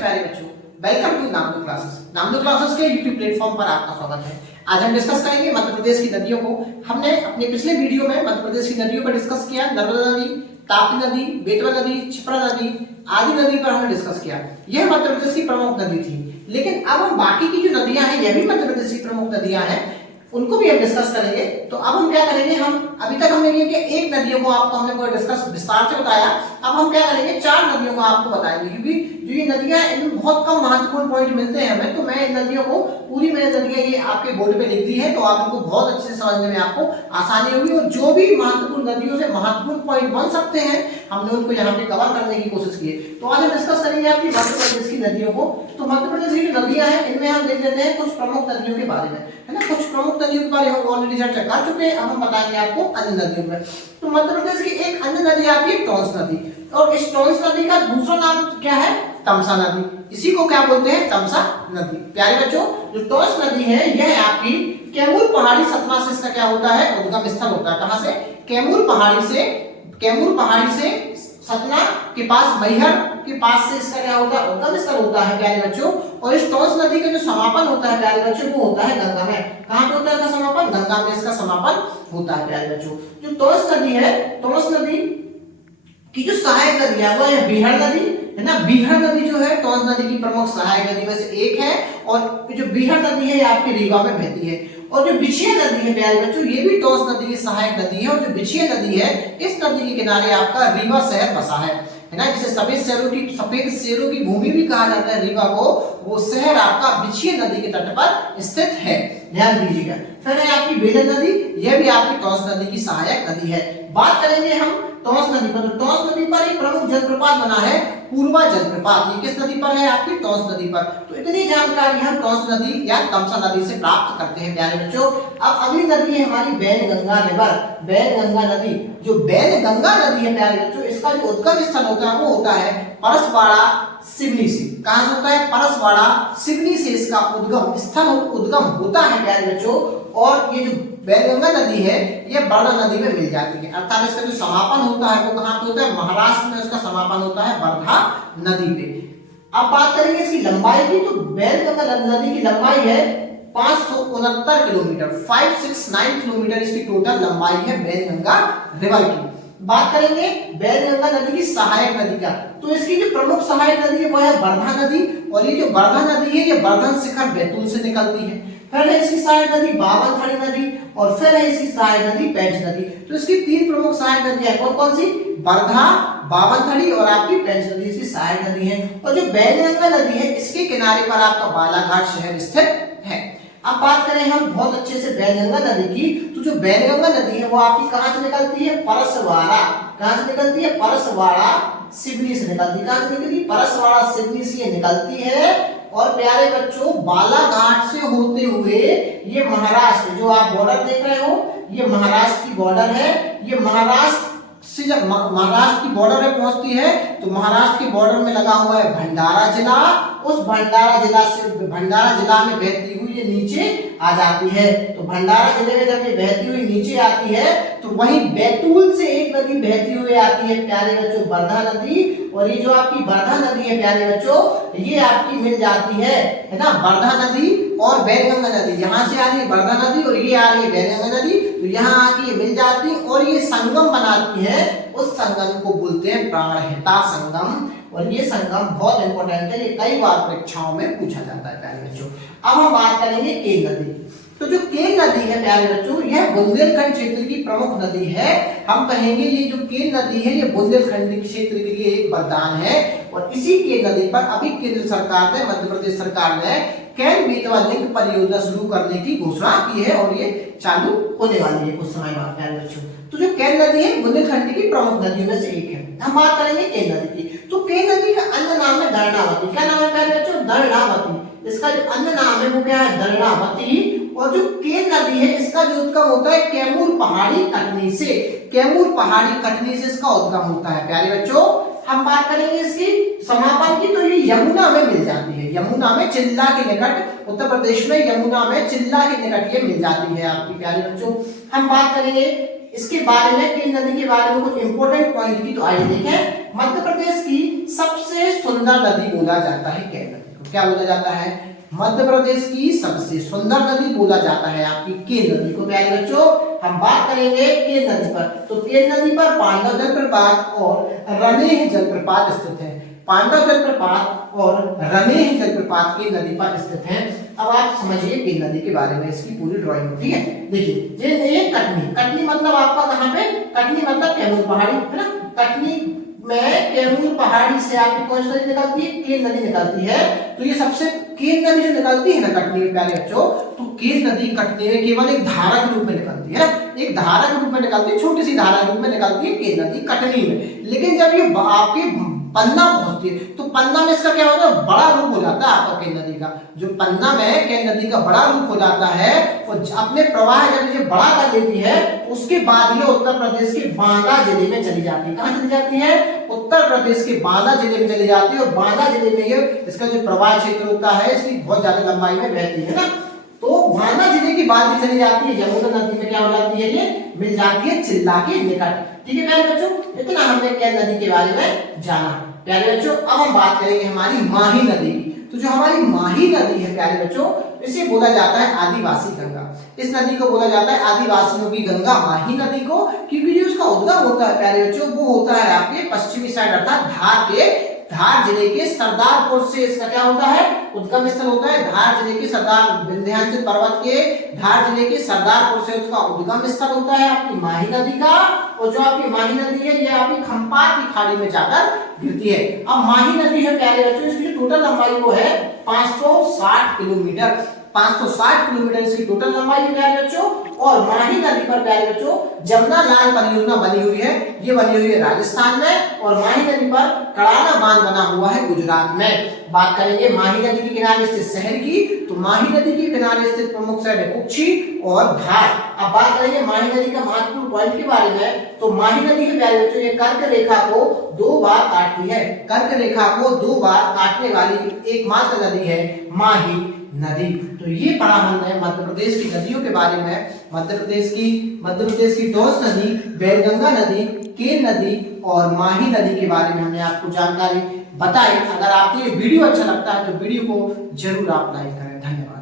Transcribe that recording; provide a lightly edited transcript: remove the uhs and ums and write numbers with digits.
प्यारे बच्चों, welcome to नामदो classes. नामदो classes के यूट्यूब प्लेटफॉर्म पर आपका स्वागत है। आज हम डिस्कस करेंगे मध्य प्रदेश की नदियों को। हमने अपने पिछले वीडियो में मध्य प्रदेश की नदियों पर डिस्कस किया। नर्मदा नदी, ताप्ती नदी, बेतवा नदी, क्षिप्रा नदी आदि नदी पर हमने डिस्कस किया। यह मध्य प्रदेश की प्रमुख नदी थी। लेकिन अब हम बाकी की जो नदियां हैं, यह भी मध्य प्रदेश की प्रमुख नदियां हैं, उनको भी हम डिस्कस करेंगे। तो अब हम क्या करेंगे, हम अभी तक हमने ये कि एक नदियों को आपको हमने पूरा डिस्कस विस्तार से बताया। अब हम क्या करेंगे, चार नदियों को आपको बताएंगे, क्योंकि जो ये नदियां इनमें बहुत कम महत्वपूर्ण पॉइंट मिलते हैं हमें। तो मैं इन नदियों को पूरी मैंने नदियां ये आपके बोर्ड पे लिख दी है, तो आप इनको बहुत अच्छे से समझने में आपको आसानी होगी। और जो भी महत्वपूर्ण नदियों से महत्वपूर्ण पॉइंट बन सकते हैं, हमने उनको यहाँ पे कवर करने की कोशिश की है। तो आज हम डिस्कस करेंगे आपकी मध्य प्रदेश की नदियों को। तो मध्य प्रदेश की जो नदियां हैं, इनमें हम देख लेते हैं कुछ प्रमुख नदियों के बारे में, है ना। कुछ प्रमुख नदियों के बारे में हम ऑलरेडी चर्चा कर चुके हैं। अब हम बताएंगे आपको अन्य नदियों में। तो मध्य प्रदेश की एक अन्य नदी आती है टॉन्स नदी, और इस टॉन्स नदी का दूसरा नाम क्या है, तमसा नदी। इसी को क्या बोलते हैं, तमसा नदी। प्यारे बच्चों, जो टॉन्स नदी है, यह आपकी कैमूर पहाड़ी सतमा से इसका क्या होता है, उद्गम स्थल होता है। कहां से, कैमूर पहाड़ी से सतना के पास, मैहर के पास से इसका क्या होता है, उद्गम स्थल होता है प्यारे बच्चों। और इस टॉन्स नदी का जो समापन होता है प्यारे बच्चों, वो होता है गंगा में। कहां पे होता है इसका समापन, गंगा में इसका समापन होता है प्यारे बच्चों। जो टॉन्स नदी है, टॉन्स नदी की जो सहायक नदी है वो है बीहड़ नदी, है ना। बीहड़ नदी जो है टॉन्स नदी की प्रमुख सहायक नदी में से एक है। और जो बीहड़ नदी है ये आपकी रीवा में बहती है। और जो बिछिया नदी है प्यारे बच्चों, ये भी टॉन्स नदी की सहायक नदी है। और जो बिछिया नदी है, इस नदी के किनारे आपका रीवा शहर बसा है ना। जिसे सफेद शेरों की भूमि भी कहा जाता है रीवा को। वो शहर आपका बिछिया नदी के तट पर स्थित है, ध्यान दीजिएगा। फिर है आपकी बेलन नदी, यह भी आपकी टॉन्स नदी की सहायक नदी है। बात करेंगे हम टॉन्स नदी पर। तो टॉन्स नदी पर एक प्रमुख जलप्रपात बना है, पूर्वा जलप्रपात। ये किस नदी पर है, आपकी टॉन्स नदी पर। तो इतनी जानकारी हम टॉन्स नदी या तमसा नदी से प्राप्त करते हैं प्यारे बच्चों। अब अगली नदी है हमारी वैनगंगा रिवर, वैनगंगा नदी। जो वैनगंगा नदी है प्यारे बच्चों, इसका जो उद्गम स्थल होता है वो होता है परसवाड़ा सिवनी से। कहां से होता है, परसवाड़ा सिवनी से इसका उद्गम स्थल उद्गम होता है प्यारे बच्चों। और ये जो वैनगंगा नदी है, ये वर्धा नदी में मिल जाती है। अर्थात इसका जो समापन होता है वो कहां पे होता है, महाराष्ट्र में इसका समापन होता है वर्धा नदी पे। अब बात करेंगे इसकी लंबाई की। तो वैनगंगा नदी की लंबाई है 569 किलोमीटर, 569 किलोमीटर इसकी टोटल लंबाई है वैनगंगा रिवर की। बात करेंगे वैनगंगा नदी की सहायक नदी का। तो इसकी जो प्रमुख सहायक नदी है वो है वर्धा नदी। और ये जो वर्धा नदी है, ये वर्धन शिखर बैतूल से निकलती है। फिर है इसकी सहायक नदी बावनथड़ी नदी, और फिर है इसकी सहायक नदी पेंच नदी। तो इसकी तीन प्रमुख सहायक नदियां कौन कौन सी, वर्धा, बावनथड़ी और आपकी पेंच नदी इसकी सहायक नदी है। और जो वैनगंगा नदी है, इसके किनारे पर आपका बालाघाट शहर स्थित है। अब बात करें हम बहुत अच्छे से वैनगंगा नदी की। तो जो वैनगंगा नदी है वो आपकी कहां से निकलती है, परसवाड़ा। कहां से निकलती है, परसवाड़ा सिवनी से निकलती है। कहां से निकलती है, परसवाड़ा सिवनी से ये निकलती है। और प्यारे बच्चों, बालाघाट से होते हुए ये महाराष्ट्र, जो आप बॉर्डर देख रहे हो, ये महाराष्ट्र की बॉर्डर है। ये महाराष्ट्र से जब महाराष्ट्र की बॉर्डर में पहुंचती है, तो महाराष्ट्र के बॉर्डर में लगा हुआ है भंडारा जिला। उस भंडारा जिला में बहती हुई ये नीचे आ जाती है। तो भंडारा जिले में जब ये बहती हुई नीचे आती है, तो वहीं बैतूल से एक नदी बहती हुई आती है प्यारे बच्चों, वर्धा नदी। और ये जो आपकी वर्धा नदी है प्यारे बच्चों, ये आपकी मिल जाती है ना, वर्धा नदी और वैनगंगा नदी। यहाँ से आ रही है वर्धा नदी और ये आ रही है वैनगंगा नदी। तो यहाँ आके ये मिल जाती है और ये संगम बनाती है। उस संगम को बोलते हैं प्राणहिता संगम। और ये संगम बहुत इंपॉर्टेंट है, ये कई बार परीक्षाओं में पूछा जाता है प्यारे बच्चों। अब हम बात करेंगे केन नदी। तो जो केन नदी है प्यारे बच्चों, यह बुंदेलखंड क्षेत्र की प्रमुख नदी है। हम कहेंगे ये जो केन नदी है, ये बुंदेलखंड क्षेत्र के लिए एक वरदान है। और इसी केन नदी पर अभी केंद्र सरकार ने, मध्य प्रदेश सरकार ने केन बेतवा लिंक परियोजना शुरू करने की घोषणा की है। और ये चालू होने वाली है कुछ समय बाद प्यारे बच्चों। तो जो केन नदी है, बुंदेलखंड की प्रमुख नदियों में से एक है। हम बात करेंगे केन नदी की। तो केन नदी का अन्य नाम है दर्णावती। क्या नाम है प्यारे बच्चों, दर्णावती। इसका जो अन्य नाम है वो क्या है, दर्णावती। और जो केन नदी है, इसका जो उद्गम होता है कैमूर पहाड़ी कटनी से। कैमूर पहाड़ी कटनी से इसका उद्गम होता है प्यारे बच्चों। हम बात करेंगे इसकी समापन की। तो ये यमुना में मिल जाती है, यमुना में चिल्ला के निकट, उत्तर प्रदेश में यमुना में चिल्ला के निकट ये मिल जाती है आपकी प्यारे बच्चों। हम बात करेंगे इसके बारे में, केन नदी के बारे में कुछ इंपॉर्टेंट पॉइंट की। तो आइए देखें, मध्य प्रदेश की सबसे सुंदर नदी बोला जाता है केन नदी को। क्या बोला जाता है? मध्य प्रदेश की सबसे सुंदर नदी बोला जाता है आपकी केन नदी को। प्यारे बच्चों हम बात करेंगे केन नदी पर। तो केन नदी पर पांडव जलप्रपात और रनेह जलप्रपात स्थित है। पांडव जलप्रपात और रनेह जलप्रपात केन नदी पर स्थित है। अब आप समझिए केन नदी के बारे में, इसकी पूरी ड्राइंग। ठीक है, देखिए ये कटनी, कटनी मतलब आपका कहाँ पे? कटनी मतलब कैमूर पहाड़ी है ना। कटनी में कैमूर पहाड़ी से आपकी कौन सी नदी निकलती है? केन नदी निकलती है। तो ये सबसे केन नदी जो निकलती है ना कटनी में प्यारे बच्चों, तो केन नदी कटनी में केवल एक धारा के रूप में निकलती है ना, एक धारा के रूप में निकलती है, छोटी सी धारा के रूप में निकलती है केन नदी कटनी में। लेकिन जब ये आपके पन्ना पहुंचती है तो पन्ना में इसका क्या होता है? बड़ा रूप हो जाता है आपका केन नदी का। जो पन्ना में केन नदी का बड़ा रूप हो जाता है और अपने प्रवाह जब ये बड़ा कर लेती है उसके बाद ये उत्तर प्रदेश के बांदा जिले में चली जाती है। कहाँ चली जाती है? उत्तर प्रदेश के बांदा जिले में चली जाती है। और बांदा जिले में ये इसका जो प्रवाह क्षेत्र होता है इसकी बहुत ज्यादा लंबाई में बहती है ना। तो बांदा जिले की बात चली जाती है यमुना नदी में, क्या हो जाती है? ये मिल जाती है चिल्ला के निकट। ठीक है प्यारे बच्चों, इतना हमने केन नदी के बारे में जाना। प्यारे बच्चों अब हम बात करेंगे हमारी माही नदी की। तो जो हमारी माही नदी है प्यारे बच्चों, इसे बोला जाता है आदिवासी गंगा। इस नदी को बोला जाता है आदिवासियों की गंगा, माही नदी को, क्योंकि जो उसका उद्गम होता है प्यारे बच्चों वो होता है आपके पश्चिमी साइड अर्थात धार जिले के सरदारपुर से इसका क्या होता है? उद्गम स्थल होता है। धार जिले के सरदार विंध्याचल पर्वत के धार जिले के सरदारपुर से उसका उद्गम स्थल होता है आपकी माही नदी का। और जो आपकी माही नदी है ये आपकी खंपात की खाड़ी में जाकर गिरती है। अब माही नदी है प्यारे बच्चों, इसकी टोटल लंबाई वो है 560 किलोमीटर। 560 किलोमीटर इसकी टोटल लंबाई है प्यारे बच्चों। और माही नदी पर प्यारे बच्चों जमुना लाल परियोजना बनी हुई है, ये बनी हुई है राजस्थान में। और माही नदी पर कड़ाना बांध बना हुआ है गुजरात में। बात करेंगे माही नदी के किनारे स्थित शहर की, तो माही नदी के किनारे स्थित प्रमुख शहर है कुक्षी और धार। अब बात करेंगे माही नदी का महत्वपूर्ण पॉइंट के बारे में, तो माही नदी के प्यारे बच्चों ये कर्क रेखा को 2 बार काटती है। कर्क रेखा को 2 बार काटने वाली एकमात्र नदी है माही नदी। तो ये पढ़ा हमने मध्य प्रदेश की नदियों के बारे में। मध्य प्रदेश की टोंस नदी, बैलगंगा नदी, केन नदी और माही नदी के बारे में हमने आपको जानकारी बताई। अगर आपको ये वीडियो अच्छा लगता है तो वीडियो को जरूर आप लाइक करें। धन्यवाद।